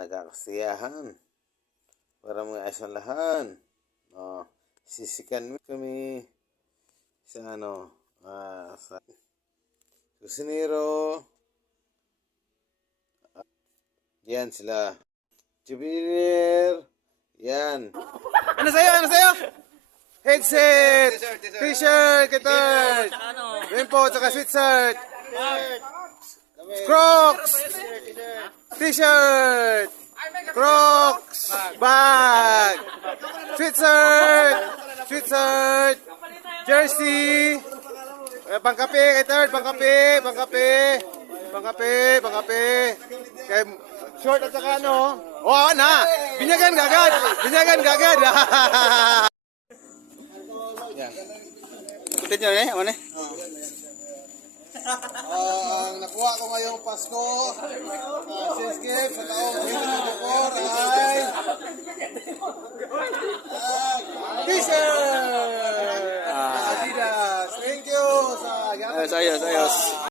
nagkakasiyahan para mga isang lahan. Sisikan kami sa sa kusinero. Yan sila. Jubileer. Yan. Ano sa'yo? Headset, t-shirt, guitar, rainbow, tsaka sweatshirt, Crocs, t-shirt, Crocs, bag, sweatshirt, jersey, pangkape, guitar, pangkape, short at saka binyagan gagad. Yan. Ikutin nyo eh, ano eh? Ang nakuha ko ngayong Pasko, sales gift sa taong 2024 ay t-shirt! Adidas! Thank you sa Ayos.